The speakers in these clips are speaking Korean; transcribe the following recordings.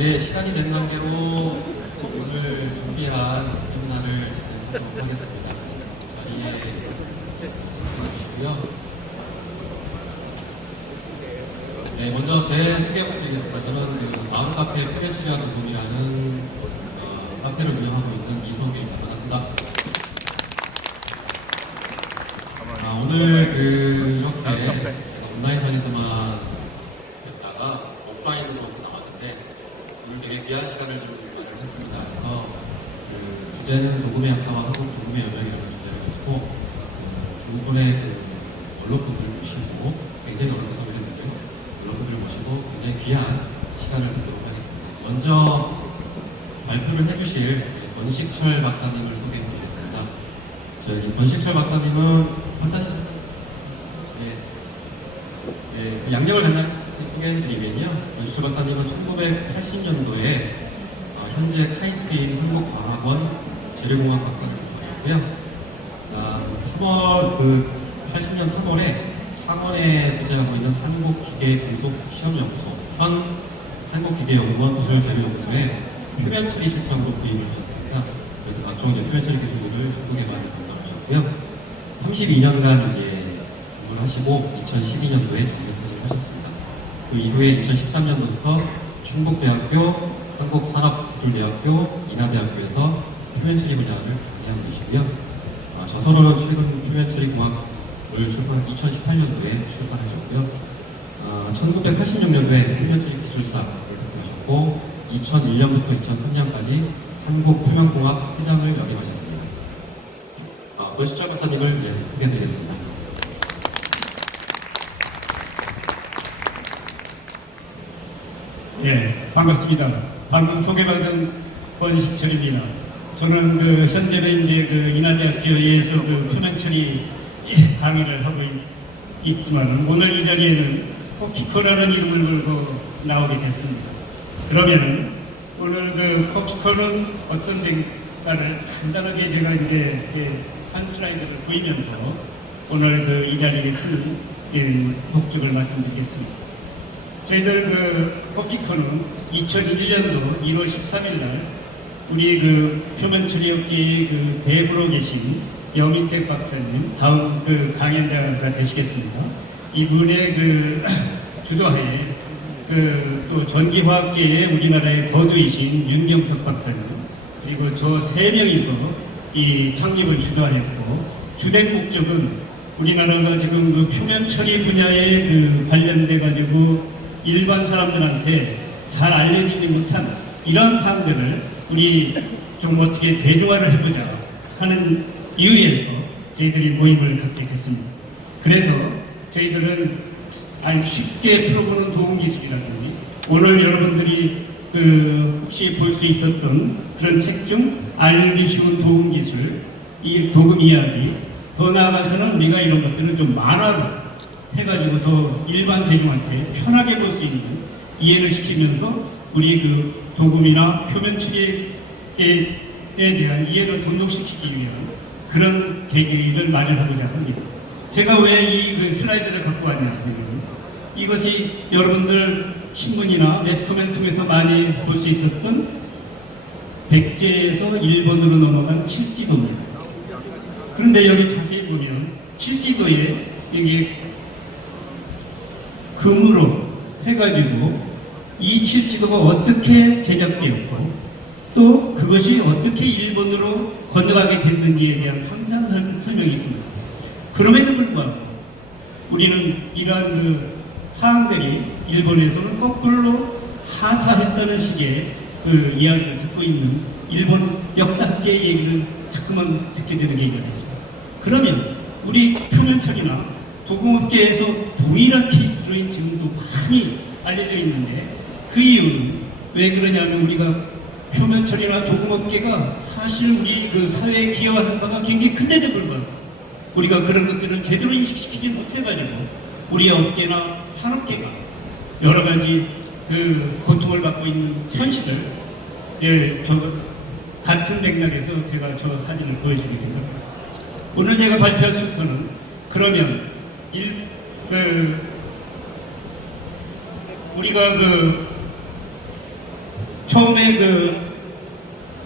네, 시간이 된 관계로 오늘 준비한 세미나를 진행하도록 하겠습니다. 자리에 들어가 주시고요. 네, 먼저 제 소개 부탁드리겠습니다. 저는 그 마음카페 표현치료와 도움이라는 카페를 운영하고 있는 이성규입니다. 반갑습니다. 오늘 이렇게 온라인상에서만 뵙다가 오프라인으로 나왔는데 오늘 되게 귀한 시간을 좀 마련했습니다. 그래서 주제는 녹음의 약사와 한국 녹음의 여명이라는 주제를 가지고 두 분의 언론분들을 모시고 굉장히 어려운 소리를 했는데 언론분들을 모시고 굉장히 귀한 시간을 듣도록 하겠습니다. 먼저 발표를 해주실 권식철 박사님을 소개해드리겠습니다. 저희 권식철 박사님은 양력을 간단히 소개해드리면요. 권식철 박사님은 1980년도에 현재 카이스트인 한국과학원 재료공학 박사를 공부하셨고요. 80년 3월에 창원에 소재하고 있는 한국기계공속시험연구소 현 한국기계연구원 기술재료연구소에 표면처리 실장으로 부임을 하셨습니다. 그래서 각종 표면처리 기술들을 한국에 많이 공부하셨고요. 32년간 공부를 하시고 2012년도에 정년퇴직을 하셨습니다. 그 이후에 2013년부터 충북대학교, 한국산업기술대학교, 인하대학교에서 표면처리 분야를 강의하고 계시고요. 저서로는 최근 표면처리공학을 2018년도에 출판하셨고요. 1986년도에 표면처리 기술사를 발표하셨고 2001년부터 2003년까지 한국표면공학 회장을 역임하셨습니다. 권식철 박사님을 소개해드리겠습니다. 예, 반갑습니다. 방금 소개받은 권식철입니다. 저는 현재는 인하대학교에서 표면처리 강의를 하고 있지만 오늘 이 자리에는 코피커라는 이름을 걸고 나오게 됐습니다. 그러면은 오늘 코피커는 어떤 데가를 간단하게 제가 한 슬라이드를 보이면서 오늘 이 자리에 쓴 목적을 말씀드리겠습니다. 저희들 코피커는 2001년도 1월 13일 날 우리 표면처리 업계의 대부로 계신 여민택 박사님 다음 강연자가 되시겠습니다. 이분의 주도하에 또 전기화학계의 우리나라의 거두이신 윤경석 박사님 그리고 저 세 명이서 이 창립을 주도하였고 주된 목적은 우리나라가 지금 표면처리 분야에 관련돼 가지고 일반 사람들한테 잘 알려지지 못한 이런 사항들을 우리 좀 어떻게 대중화를 해보자 하는 이유에서 저희들이 모임을 갖게 됐습니다. 그래서 저희들은 아주 쉽게 풀어보는 도움기술이라든지 오늘 여러분들이 혹시 볼 수 있었던 그런 책 중 알기 쉬운 도움기술, 이 도금 이야기, 더 나아가서는 우리가 이런 것들을 좀 만화로 해가지고 더 일반 대중한테 편하게 볼 수 있는 이해를 시키면서 우리 도금이나 표면처리에 대한 이해를 돈독시키기 위한 그런 계기를 마련하고자 합니다. 제가 왜 이 슬라이드를 갖고 왔냐 하면 이것이 여러분들 신문이나 매스컴을 통해서 많이 볼 수 있었던 백제에서 일본으로 넘어간 칠지도입니다. 그런데 여기 자세히 보면 칠지도에 여기 금으로 해가지고 이 칠지도가 어떻게 제작되었고 또 그것이 어떻게 일본으로 건너가게 됐는지에 대한 상세한 설명이 있습니다. 그럼에도 불구하고 우리는 이러한 사항들이 일본에서는 거꾸로 하사했다는 식의 이야기를 듣고 있는 일본 역사학계의 얘기를 자꾸만 듣게 되는 계기가 됐습니다. 그러면 우리 표면처리나 도금업계에서 동일한 케이스들의 지금도 많이 알려져 있는데 그 이유는 왜 그러냐면 우리가 표면처리나 도금업계가 사실 우리 사회에 기여하는 바가 굉장히 큰데도 불구하고 우리가 그런 것들을 제대로 인식시키지 못해가지고 우리 업계나 산업계가 여러 가지 고통을 받고 있는 현실을 같은 맥락에서 제가 저 사진을 보여주게 됩니다. 오늘 제가 발표할 순서는 그러면 우리가 처음에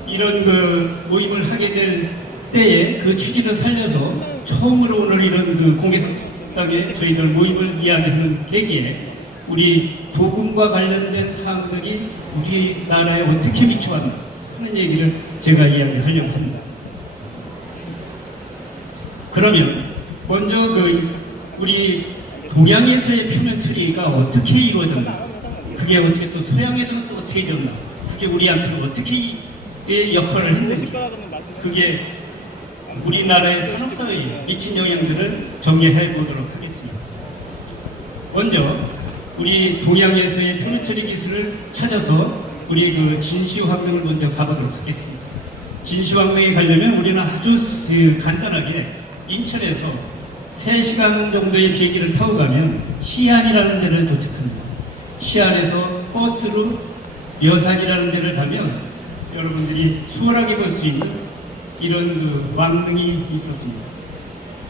이런 모임을 하게 될 때에 그 취지를 살려서 처음으로 오늘 이런 공개석상에 저희들 모임을 이야기하는 계기에 우리 복음과 관련된 사항들이 우리나라에 어떻게 미쳐왔나 하는 얘기를 제가 이야기하려고 합니다. 그러면 먼저 우리 동양에서의 표면 처리가 어떻게 이루어졌나, 그게 어떻게 또 서양에서는 또 어떻게 되었나, 그게 우리한테 어떻게 역할을 했는지, 그게 우리나라의 산업사회에 미친 영향들을 정리해 보도록 하겠습니다. 먼저 우리 동양에서의 표면 처리 기술을 찾아서 우리 진시황릉을 먼저 가보도록 하겠습니다. 진시황릉에 가려면 우리는 아주 간단하게 인천에서 3시간 정도의 비행기를 타고 가면 시안이라는 데를 도착합니다. 시안에서 버스로 여산이라는 데를 가면 여러분들이 수월하게 볼 수 있는 이런 왕릉이 있었습니다.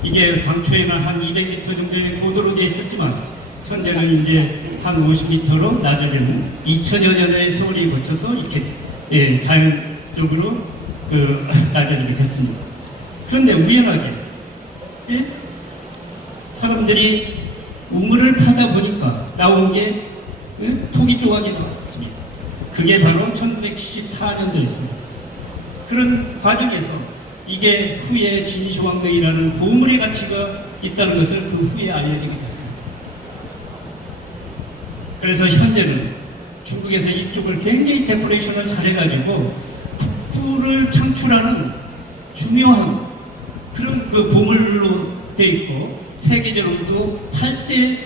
이게 당초에는 한 200m 정도의 고도로 되어 있었지만 현재는 이제 한 50m로 낮아지는 2000여 년의 세월이 거쳐서 이렇게 자연적으로 낮아지게 됐습니다. 그런데 우연하게 사람들이 우물을 파다 보니까 나온 게 토기 조각이 나왔었습니다. 그게 바로 1974년도였습니다. 그런 과정에서 이게 후에 진시황릉이라는 보물의 가치가 있다는 것을 그 후에 알려지게 됐습니다. 그래서 현재는 중국에서 이쪽을 굉장히 데코레이션을 잘해가지고 국부를 창출하는 중요한 그런 보물로 되어 있고 세계적으로도 8대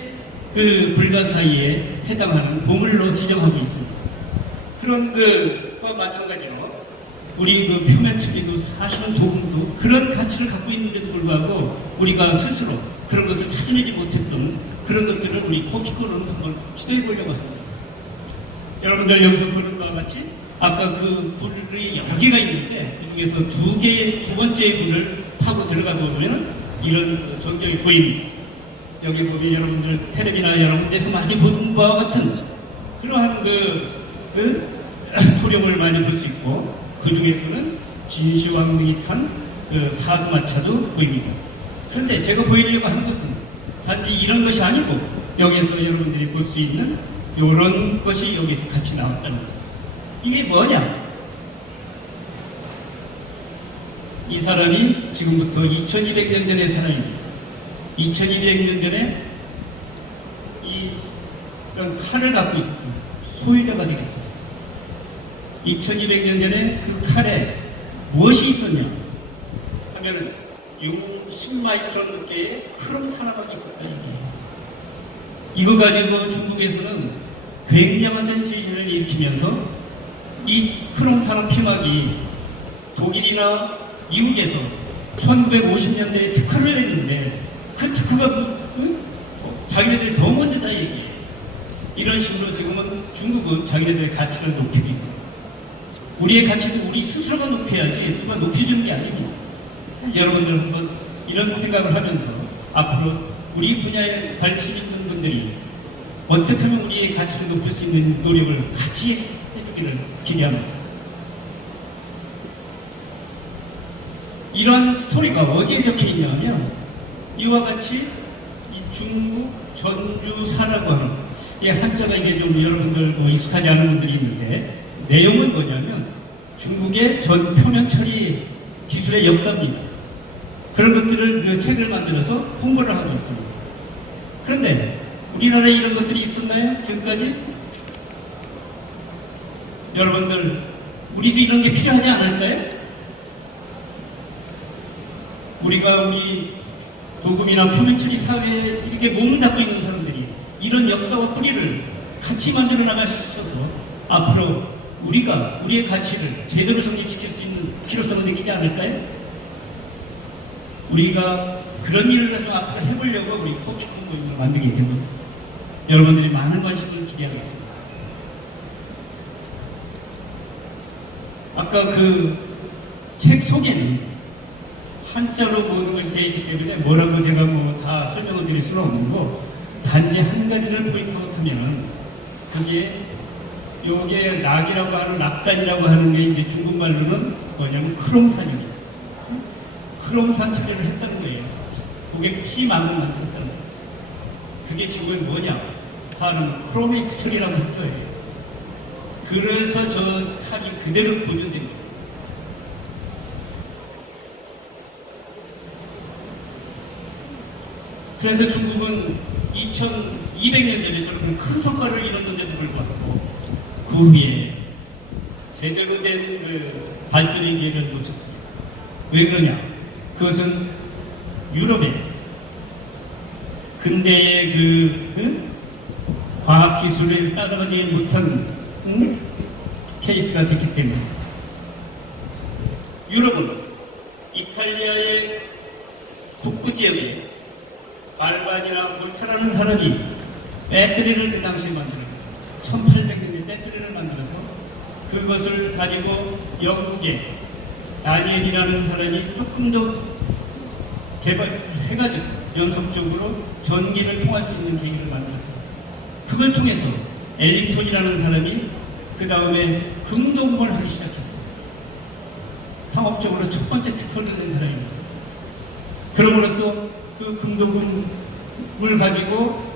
불가사의에 해당하는 보물로 지정하고 있습니다. 그런 것과 마찬가지로 우리 표면 처리도 사실은 도금도 그런 가치를 갖고 있는데도 불구하고 우리가 스스로 그런 것을 찾아내지 못했던 그런 것들을 우리 코피코는 한번 시도해 보려고 합니다. 여러분들 여기서 보는 바와 같이 아까 굴이 여러 개가 있는데 그 중에서 두 번째 굴을 파고 들어가 보면 이런 전경이 보입니다. 여기 보면 여러분들 텔레비나 여러 군데서 많이 본 바와 같은 그러한 토령을 많이 볼 수 있고 그 중에서는 진시황릉이 탄 사구마차도 보입니다. 그런데 제가 보이려고 하는 것은 단지 이런 것이 아니고 여기에서 여러분들이 볼 수 있는 이런 것이 여기서 같이 나왔다는 거예요. 이게 뭐냐? 이 사람이 지금부터 2200년 전의 사람입니다. 2200년 전에 이런 칼을 갖고 있었던 소유자가 되겠습니다. 2200년 전에 그 칼에 무엇이 있었냐 하면은 10마이크론 두께의 크롬 산화막이 있었다. 이거 가지고 중국에서는 굉장한 센세이션을 일으키면서 이 크롬 산화 피막이 독일이나 미국에서 1950년대에 특허를 냈는데 그 특허가 자기네들이 더 먼저다 얘기해요. 이런 식으로 지금은 중국은 자기네들의 가치를 높이고 있습니다. 우리의 가치도 우리 스스로가 높여야지 누가 높여주는 게 아니고 여러분들 한번 이런 생각을 하면서 앞으로 우리 분야에 관심 있는 분들이 어떻게 하면 우리의 가치를 높일 수 있는 노력을 같이 해주기를 기대합니다. 이러한 스토리가 어디에 적혀 있냐면 이와 같이 이 중국 전주사라고 하는 이 한자가 이게 좀 여러분들 익숙하지 않은 분들이 있는데 내용은 뭐냐면 중국의 전 표면 처리 기술의 역사입니다. 그런 것들을 책을 만들어서 홍보를 하고 있습니다. 그런데 우리나라에 이런 것들이 있었나요? 지금까지? 여러분들 우리도 이런 게 필요하지 않을까요? 우리가 우리 도금이나 표면 처리 사회에 이렇게 몸을 닫고 있는 사람들이 이런 역사와 뿌리를 같이 만들어 나가셔서 앞으로 우리가 우리의 가치를 제대로 성립시킬 수 있는 필요성을 느끼지 않을까요? 우리가 그런 일을 앞으로 해보려고 우리 코피코 모임을 만들게 됩니다. 여러분들이 많은 관심을 기대하고 있습니다. 아까 그 책 속에는 한자로 모든 것이 되어 있기 때문에 뭐라고 제가 다 설명을 드릴 수는 없는 거 단지 한 가지를 포인트아웃 하면은 그게 요게 락이라고 하는 락산이라고 하는 게 이제 중국말로는 뭐냐면 크롬산이에요. 크롬산 처리를 했다는 거예요. 그게 피망을 만들었다는 거예요. 그게 지금 뭐냐? 사는 크로메이트 처리라고 할 거예요. 그래서 저 탁이 그대로 보존된 거예요. 그래서 중국은 2200년 전에 저렇게 큰 성과를 이뤘는데도 불구하고 그 후에 제대로 된 그 발전의 기회를 놓쳤습니다. 왜 그러냐? 그것은 유럽의 근대의 과학기술을 따라가지 못한 케이스가 됐기 때문에 유럽은 이탈리아의 북부 지역에 발반이나 몰타라는 사람이 배터리를 그 당시에 만들었습니다. 1800년에 배터리를 만들어서 그것을 가지고 영국의 다니엘이라는 사람이 조금 더 개발해가지고 연속적으로 전기를 통할 수 있는 계기를 만들었습니다. 그걸 통해서 엘링턴이라는 사람이 그 다음에 금도금을 하기 시작했어요. 상업적으로 첫 번째 특허를 낸 사람입니다. 그럼으로써 그 금도금을 가지고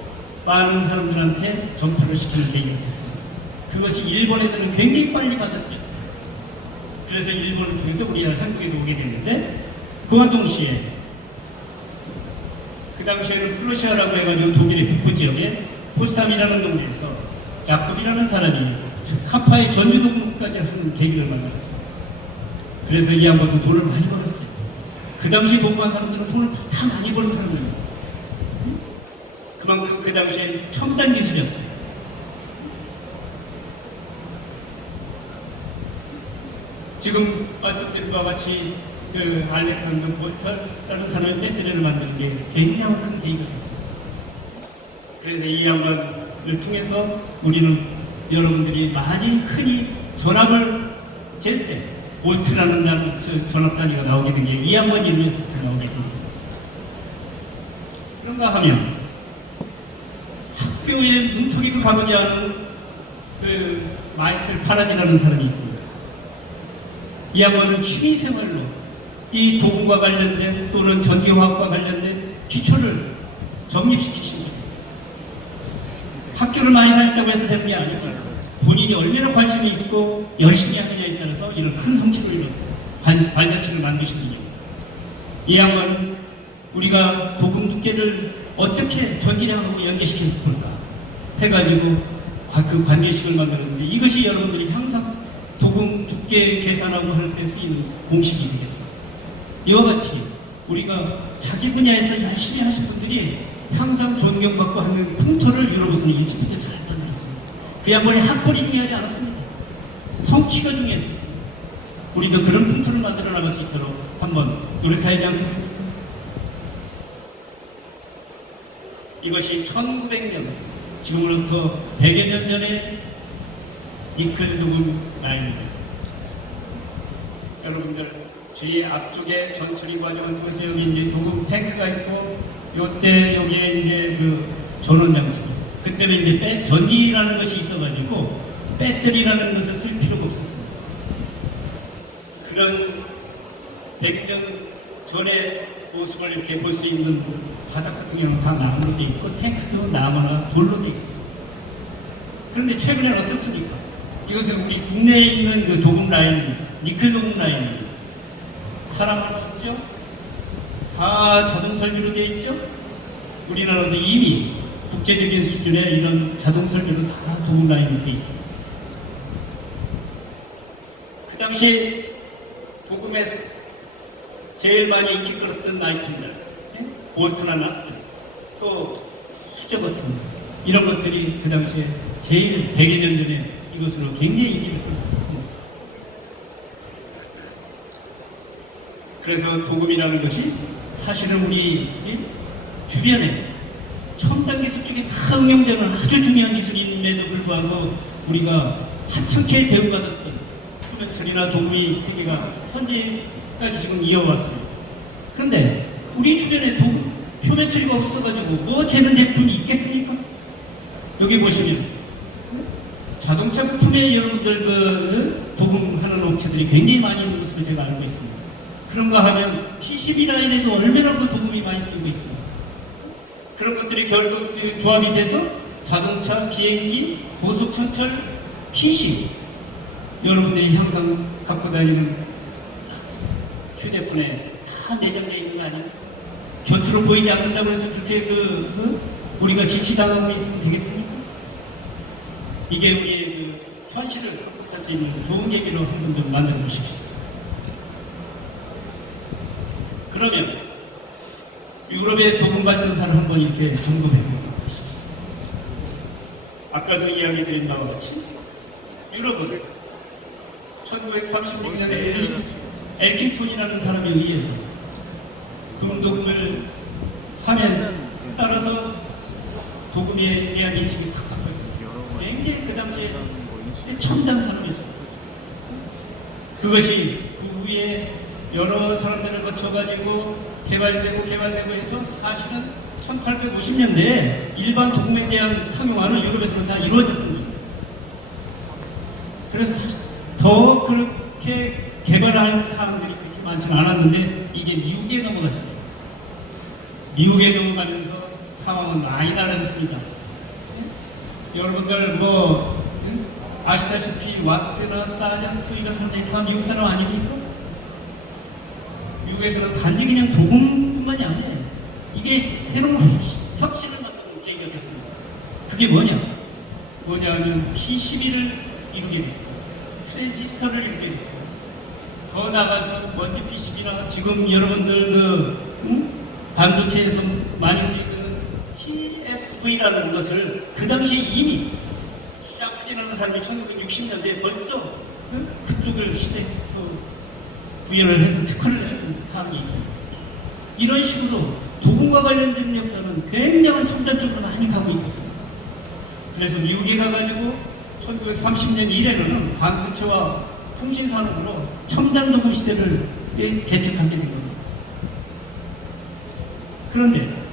많은 사람들한테 전파를 시키는 계기가 됐습니다. 그것이 일본 애들은 굉장히 빨리 받아들였어요. 그래서 일본을 통해서 우리가 한국에도 오게 됐는데 그와 동시에 그 당시에는 프루시아라고 해가지고 독일의 북부 지역에 포스탐이라는 동네에서 자콥이라는 사람이 카파의 전주동까지 하는 계기를 만들었어요. 그래서 이 양반도 돈을 많이 벌었어요. 그 당시 동부한 사람들은 돈을 다 많이 버는 사람들입니다. 그만큼 그 당시에 첨단 기술이었어요. 지금 말씀드린 바와 같이 그 알렉산더 볼터라는 사람의 배터리를 만드는 게 굉장히 큰 계기가 있습니다. 그래서 이 양반을 통해서 우리는 여러분들이 많이 흔히 전압을 잴 때 볼트라는 전압 단위가 나오게 된 게 이 양반 이름에서부터 나오게 됩니다. 그런가 하면 학교에 문턱이고 가보지 않은 그 마이클 파라디라는 사람이 있습니다. 이 양반은 취미생활로 이 도구과 관련된 또는 전기화학과 관련된 기초를 정립시키신 거예요. 학교를 많이 다녔다고 해서 되는 게 아니고 본인이 얼마나 관심이 있고 열심히 하느냐에 따라서 이런 큰 성취를 이뤄서 발자취를 만드시는 거예요. 이 양반은 우리가 도금 두께를 어떻게 전기량하고 연계시켜 볼까 해가지고 그 관계식을 만들었는데 이것이 여러분들이 항상 도금 두께 계산하고 할 때 쓰이는 공식이 되겠습니다. 이와 같이 우리가 자기 분야에서 열심히 하신 분들이 항상 존경받고 하는 풍토를 유럽에서는 일찍부터 잘 만들었습니다. 그 양반의 학벌이 중요하지 않았습니다. 성취가 중요했었습니다. 우리도 그런 풍토를 만들어 나갈 수 있도록 한번 노력하지 않겠습니까? 이것이 1900년, 지금으로부터 100여 년 전에 니클 도금 라인입니다. 여러분들, 제 앞쪽에 전처리 과정을 통해서 여기 이제 도금 탱크가 있고, 요때 여기에 이제 그 전원장치. 그때는 이제 전기라는 것이 있어가지고, 배터리라는 것을 쓸 필요가 없었습니다. 그런 100년 전의 모습을 이렇게 볼 수 있는 바닥 같은 경우는 다 나무로 돼 있고, 탱크도 나무나 돌로 돼 있었습니다. 그런데 최근에는 어떻습니까? 이것은 우리 국내에 있는 그 도금 라인, 니클 도금 라인이 사람 하나 없죠? 다 자동 설비로 되어 있죠? 우리나라도 이미 국제적인 수준의 이런 자동 설비로 다 도금 라인이 되어 있습니다. 그 당시 도금에 제일 많이 인기 끌었던 아이템들, 볼트나 나트, 또 수저 같은 거, 이런 것들이 그 당시에 제일 100여 년 전에 이것으로 굉장히 인기를 끌었습니다. 그래서 도금이라는 것이 사실은 우리 주변에 첨단 기술 중에 다 응용되는 아주 중요한 기술임에도 불구하고 우리가 하찮게 대우받았던 표면처리나 도금의 세계가 현재까지 지금 이어왔습니다. 그런데 우리 주변에 도금, 표면처리가 없어가지고 뭐 재는 제품이 있겠습니까? 여기 보시면 자동차 부품에 여러분들 그 도금하는 업체들이 굉장히 많이 있는 것으로 제가 알고 있습니다. 그런가 하면 PCB 라인에도 얼마나 그 도금이 많이 쓰고 있습니다. 그런 것들이 결국 그 조합이 돼서 자동차, 비행기, 고속철철, PC 여러분들이 항상 갖고 다니는 휴대폰에 다 내장되어 있는 거 아닙니까? 곁으로 보이지 않는다고 해서 그렇게 우리가 지시당하고 있으면 되겠습니까? 이게 우리의 그 현실을 극복할 수 있는 좋은 계기로 한 번 좀 만들어 보십시오. 그러면 유럽의 도금 발전사를 한번 이렇게 점검해 보도록 하십시오. 아까도 이야기 드린 바와 같이 유럽은 1936년에 엘킨톤이라는 사람에 의해서 금도금을 하면 따라서 도금에 대한 인식이 확 바뀌었습니다. 굉장히 그 당시에 첨단 산업이었습니다. 그것이 그 후에 여러 사람들을 거쳐가지고 개발되고 해서 사실은 1850년대에 일반 도금에 대한 상용화는 유럽에서는 다 이루어졌던 겁니다. 그래서 더 그렇게 개발할 사람들이 그렇게 많지는 않았는데 이게 미국에 넘어갔어요. 미국에 넘어가면서 상황은 많이 달라졌습니다. 여러분들 아시다시피 왓트나 사전트 이런 사람들이 다 미국 사람 아닙니까? 미국에서는 단지 그냥 도금뿐만이 아니에요. 이게 새로운 혁신을 만드는 계기가 됐습니다. 그게 뭐냐면 PCB를 이루게 됐고 트랜지스터를 이루게 됐고 더 나아가서 먼지 PCB나 지금 여러분들 반도체에서 많이 쓰이는 TSV라는 것을 그 당시에 이미 샤프리라는 사람이 1960년대에 벌써 그쪽을 시대에서 구현을 해서 특허를 해서 사람이 있습니다. 이런 식으로 도금과 관련된 역사는 굉장한 첨단 쪽으로 많이 가고 있었습니다. 그래서 미국에 가가지고 1930년 이래로는 반도체와 통신산업으로 첨단 도금 시대를 개척하게 된 겁니다. 그런데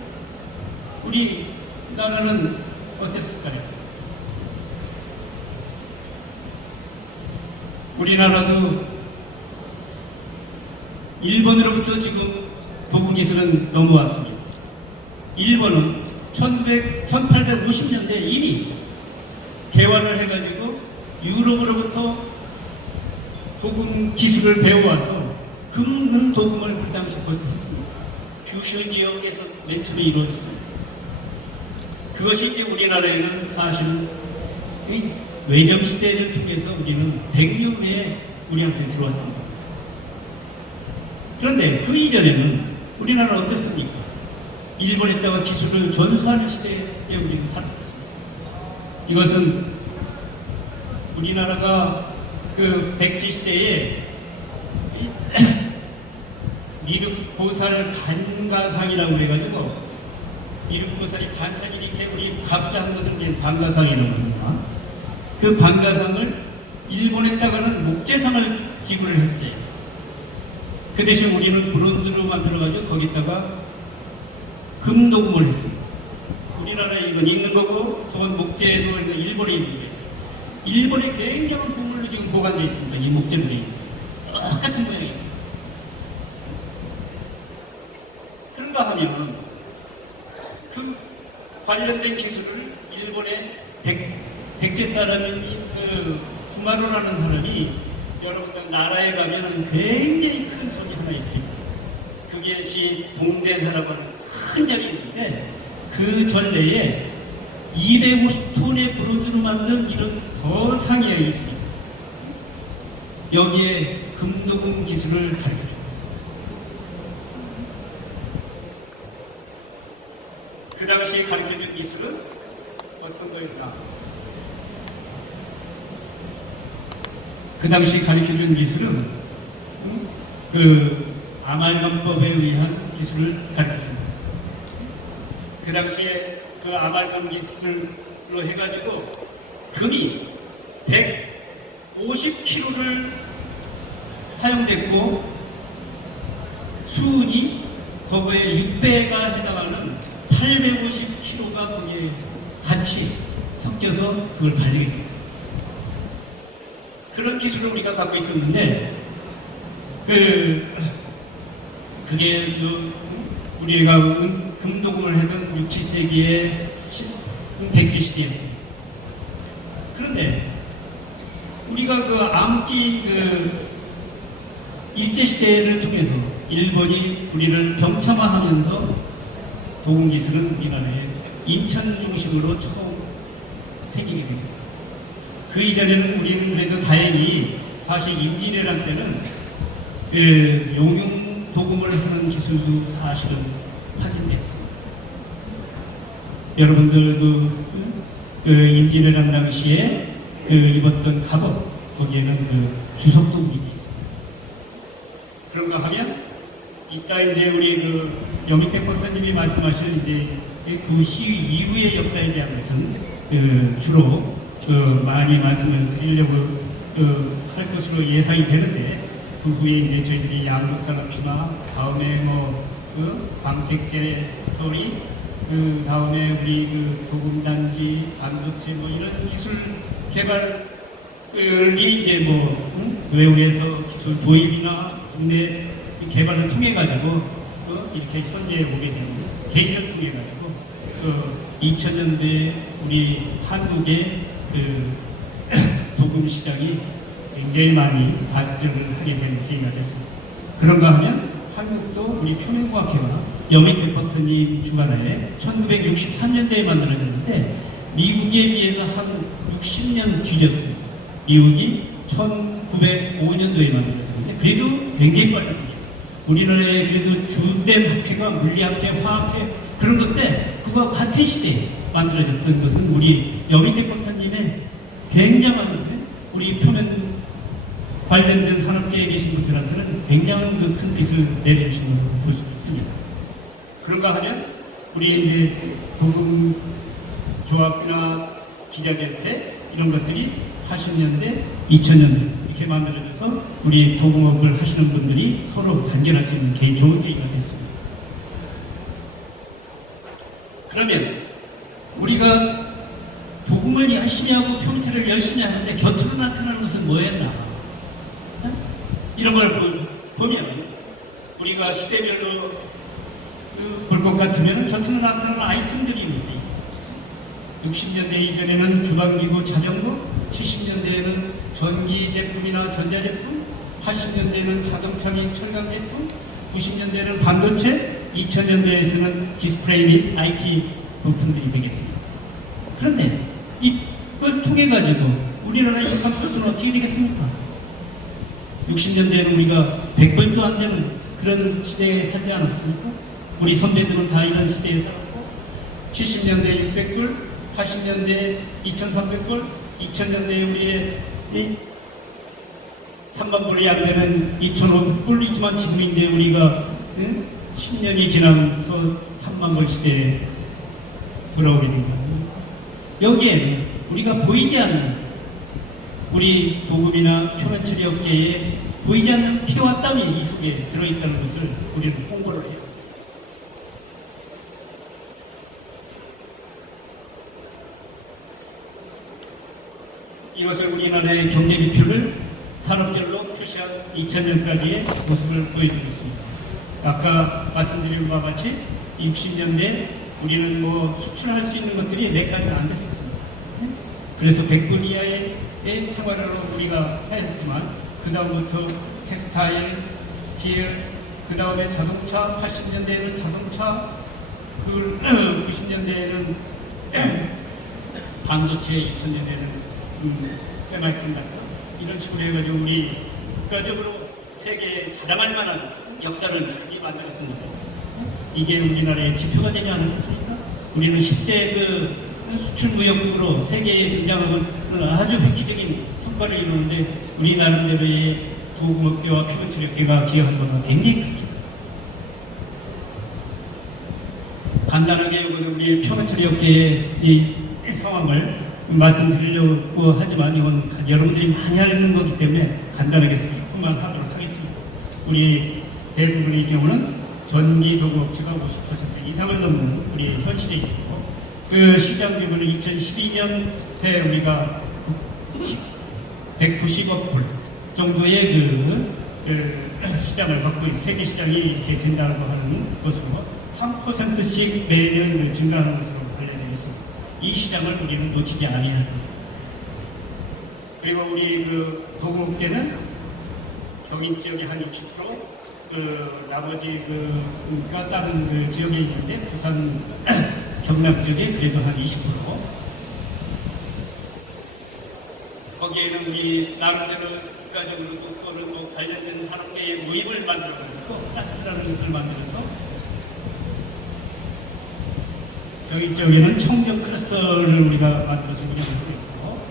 우리나라는 어땠을까요? 우리나라도 일본으로부터 지금 도금 기술은 넘어왔습니다. 일본은 1850년대에 이미 개발을 해가지고 유럽으로부터 도금 기술을 배워와서 금은 도금을 그 당시 벌써 했습니다. 규슈 지역에서 맨 처음에 이루어졌습니다. 그것이 이제 우리나라에는 사실은 외정 시대를 통해서 우리는 100년 후에 우리한테 들어왔던 겁니다. 그런데 그 이전에는 우리나라는 어떻습니까? 일본에다가 기술을 전수하는 시대에 우리는 살았었습니다. 이것은 우리나라가 그 백제 시대에 미륵보살 반가상이라고 해가지고 미륵보살이 반찬이 이렇게 우리 가부좌 한 것을 이제 반가상이라고 합니다. 그 반가상을 일본에다가는 목재상을 기부를 했어요. 그 대신 우리는 브론즈로 만들어가지고 거기다가 금도금을 했습니다. 우리나라에 이건 있는 거고 저건 목재로 일본에 있는 거예요. 일본에 굉장한 보물로 지금 보관되어 있습니다. 이 목재들이 똑같은 모양이에요. 그런가 하면 그 관련된 기술을 일본의 백제 사람이 구마로라는 사람이 여러분들 나라에 가면은 굉장히 큰 점이 하나 있습니다. 그것이 동대사라고 하는 큰 점이 있는데 그 전내에 250톤의 브론즈로 만든 이런 더 상이가 있습니다. 여기에 금도금 기술을 가르쳐줍니다. 그 당시에 가르쳐준 기술은 어떤 거일까? 그 당시 가르쳐준 기술은 그 아말감법에 의한 기술을 가르쳐줍니다. 그 당시에 그 아말감 기술로 해가지고 금이 150kg를 사용됐고 수은이 거기에 6배가 해당하는 850kg가 거기에 같이 섞여서 그걸 발리게 됩니다. 그런 기술을 우리가 갖고 있었는데 그게 우리가 금도금을 하던 6, 7세기의 백제 시대였습니다. 그런데 우리가 그 암기 일제 시대를 통해서 일본이 우리를 병참화하면서 도금 기술은 우리나라에 인천 중심으로 처음 생기게 됩니다. 그 이전에는 우리는 그래도 다행히 사실 임진왜란 때는 용융 도금을 하는 기술도 사실은 확인됐습니다. 여러분들도 임진왜란 당시에 입었던 갑옷 거기에는 주석 도금이 돼 있습니다. 그런가 하면 이따 이제 우리 염익택 박사님이 말씀하실 이제 그 이후의 역사에 대한 것은 주로 많이 말씀을 드리려고 할 것으로 예상이 되는데 그 후에 이제 저희들이 양극산업이나 다음에 광택제 스토리 그 다음에 우리 도금단지 반도체 이런 기술 개발이 이제 외국에서 기술 도입이나 국내 개발을 통해 가지고 이렇게 현재 오게 되는 계기를 통해 가지고 2000년대에 우리 한국의 도금 시장이 굉장히 많이 발전을 하게 된 계기가 됐습니다. 그런가 하면 한국도 우리 표면과학회와 염익택 박사님 주관하에 1963년대에 만들어졌는데 미국에 비해서 한 60년 뒤졌습니다. 미국이 1905년도에 만들어졌는데 그래도 굉장히 빨랐습니다. 우리나라의 그래도 주된 학회가 물리학회, 화학회 그런 건데 그와 같은 시대에 만들어졌던 것은 우리 염익택 박사님의 굉장한 우리 표면 관련된 산업계에 계신 분들한테는 굉장한 큰 빚을 내려주신 것으로 볼 수 있습니다. 그런가 하면 우리 이제 도금 조합이나 기자재대 이런 것들이 80년대, 2000년대 이렇게 만들어져서 우리 도금업을 하시는 분들이 서로 단결할 수 있는 좋은 계기가 됐습니다. 그러면 우리가 도금을 열심히 하고 표면체를 열심히 하는데 곁으로 나타나는 것은 뭐였나? 이런 걸 보면 우리가 시대별로 볼 것 같으면 곁으로 나타나는 아이템들이 있는데 60년대 이전에는 주방기구, 자전거, 70년대에는 전기 제품이나 전자제품, 80년대에는 자동차 및 철강 제품, 90년대에는 반도체, 2000년대에서는 디스플레이 및 IT 부품들이 되겠습니다. 그런데 이걸 통해 가지고 우리나라 인컴 소스는 어떻게 되겠습니까? 60년대에는 우리가 100불도 안 되는 그런 시대에 살지 않았습니까? 우리 선배들은 다 이런 시대에 살았고 70년대 600불, 80년대 2300불, 2000년대에 우리의 3만 불이 안 되는 2500불이지만 지금인데 우리가 10년이 지나면서 3만 불 시대에 돌아오게 된 거예요. 여기에 우리가 보이지 않는 우리 도금이나 표면처리 업계에 보이지 않는 피와 땀이 이 속에 들어있다는 것을 우리는 홍보를 해요. 이것을 우리나라의 경제지표를 산업별로 표시한 2000년까지의 모습을 보여주고 있습니다. 아까 말씀드린 바와 같이 60년대 우리는 수출할 수 있는 것들이 몇 가지가 안 됐었습니다. 그래서 100불 이하의 생활을 우리가 했지만 그 다음부터 텍스타일, 스틸, 그 다음에 자동차, 80년대에는 자동차, 90년대에는 반도체, 2000년대에는 세마이컨덕터 이런 식으로 해가지고 우리 국가적으로 세계에 자랑할 만한 역사를 크게 만들었던 거예요. 이게 우리나라의 지표가 되지 않았겠습니까? 우리는 10대 수출무역국으로 세계에 등장하는 아주 획기적인 성과를 이루는데 우리 나름대로의 도금업계와 표면처리업계가 기여한 것은 굉장히 큽니다. 간단하게 우리 표면처리업계의 이 상황을 말씀드리려고 하지만 이건 여러분들이 많이 알는 거기 때문에 간단하게 설명만 하도록 하겠습니다. 우리 대부분의 경우는 전기 도구업체가 50% 이상을 넘는 우리 현실에 있고 그 시장 규모는 2012년에 우리가 190억 불 정도의 시장을 갖고 세계 시장이 이렇게 된다고 하는 것으로 3%씩 매년 증가하는 것으로 알려져 있습니다. 이 시장을 우리는 놓치지 않아야 합니다. 그리고 우리 도금업계는 경인 지역의 한 60%, 나머지 다른 지역에 있는데 부산 경남 지역에 그래도 한 20%. 거기에는 우리 나름대로 국가적으로 또는 또 관련된 산업계의 모임을 만들어가지고 클러스터라는 것을 만들어서 여기 지역에는 청정 클러스터를 우리가 만들어서 운영하고 있고,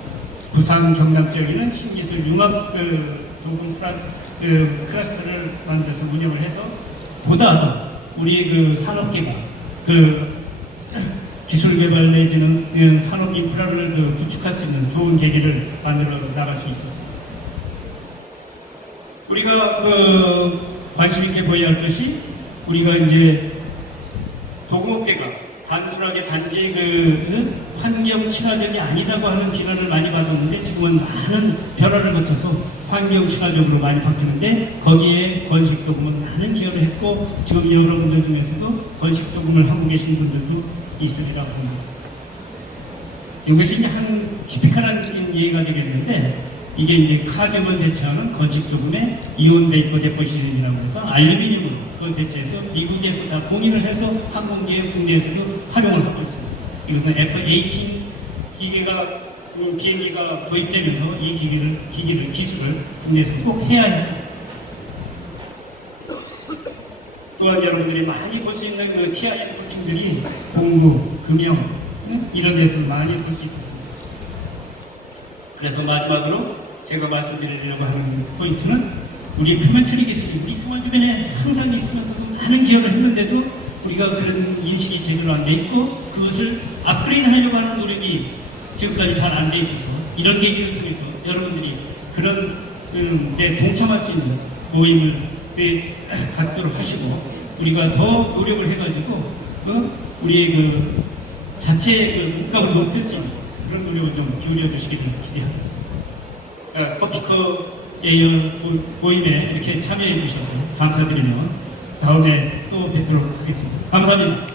부산 경남 지역에는 신기술 융합 도금 클러스터를 만들어서 운영을 해서 보다 더 우리 산업계가 기술 개발 내지는 산업 인프라를 구축할 수 있는 좋은 계기를 만들어 나갈 수 있었습니다. 우리가 관심 있게 보여야 할 것이, 우리가 이제 도금업계가 단순하게 단지 환경 친화적이 아니다고 하는 비난을 많이 받았는데, 지금은 많은 변화를 거쳐서 환경 친화적으로 많이 바뀌는데, 거기에 건식도금은 많은 기여를 했고, 지금 여러분들 중에서도 건식도금을 하고 계신 분들도 있으리라고 합니다. 이것이 이제 한 기피카한 예가 되겠는데, 이게 이제 카드을 대체하는 건식도금의 이온 베이커 데포지션이라고 해서 알루미늄을 대체해서 미국에서 다 공인을 해서 항공기에 국내에서도 활용을 하고 있습니다. 이것은 F-18 비행기가 도입되면서 이 기술을 국내에서 꼭 해야 했습니다. 또한 여러분들이 많이 볼 수 있는 TIM 버킹들이 공구, 금형 이런 데서 많이 볼 수 있었습니다. 그래서 마지막으로 제가 말씀드리려고 하는 포인트는, 우리 표면 처리 기술이 우리 생활 주변에 항상 있으면서도 많은 기여를 했는데도 우리가 그런 인식이 제대로 안 돼 있고, 그것을 업그레이드 하려고 하는 노력이 지금까지 잘 안 돼 있어서, 이런 계기를 통해서 여러분들이 그런 데 동참할 수 있는 모임을 갖도록 하시고, 우리가 더 노력을 해가지고 우리의 자체의 물가를 높일 수 있는 그런 노력을 좀 기울여 주시기를 기대하겠습니다. 커피컵의 모임에 이렇게 참여해 주셔서 감사드리며 다음에 또 뵙도록 하겠습니다. 감사합니다.